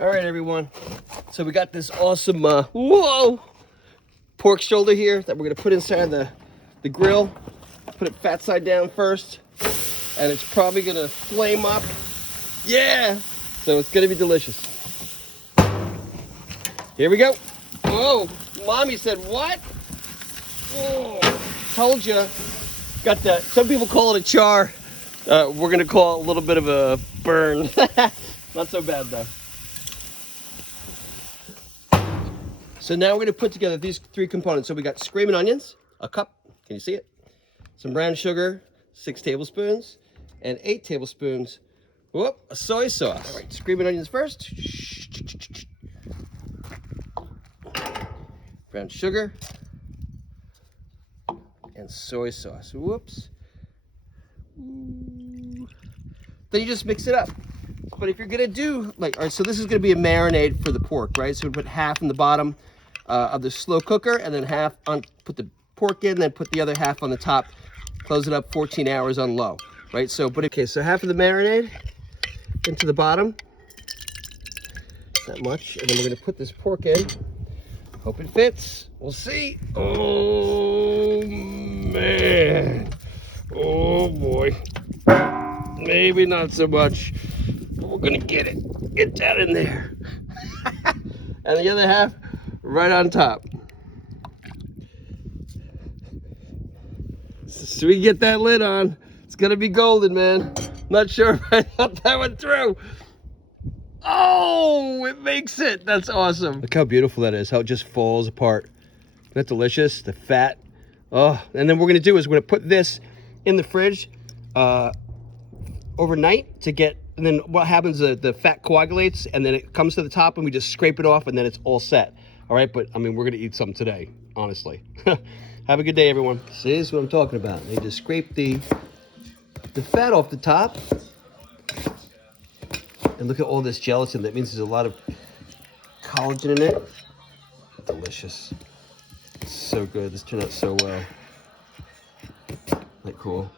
All right, everyone. So we got this awesome, whoa, pork shoulder here that we're gonna put inside the grill. Put it fat side down first, and it's probably gonna flame up. Yeah, so it's gonna be delicious. Here we go. Whoa, mommy said what? Oh, told you. Got that. Some people call it a char. We're gonna call it a little bit of a burn. Not so bad though. So now we're gonna put together these three components. So we got Screamin' onions, a cup. Can you see it? Some brown sugar, 6 tablespoons, and 8 tablespoons. Whoop, a soy sauce. All right, Screamin' onions first. Brown sugar and soy sauce. Whoops. Ooh. Then you just mix it up. But if you're gonna do like, all right, so this is gonna be a marinade for the pork, right? So we put half in the bottom of the slow cooker, and then half on. Put the pork in, then put the other half on the top. Close it up 14 hours on low, right? So, but okay, so half of the marinade into the bottom. Not much, and then we're gonna put this pork in. Hope it fits. We'll see. Oh man. Oh boy. Maybe not so much. But we're gonna get it. Get that in there. And the other half right on top. So we get that lid on. It's gonna be golden, man. Not sure if I thought that one through. Oh, it makes it. That's awesome. Look how beautiful that is, how it just falls apart. Isn't that delicious? The fat. Oh, and then what we're gonna do is we're gonna put this in the fridge overnight to get, and then what happens, the fat coagulates, and then it comes to the top and we just scrape it off and then it's all set. All right, but I mean, we're gonna eat some today, honestly. Have a good day, everyone. See, this is what I'm talking about. They just scrape the fat off the top. And look at all this gelatin. That means there's a lot of collagen in it. Delicious. It's so good. This turned out so well. Isn't that cool?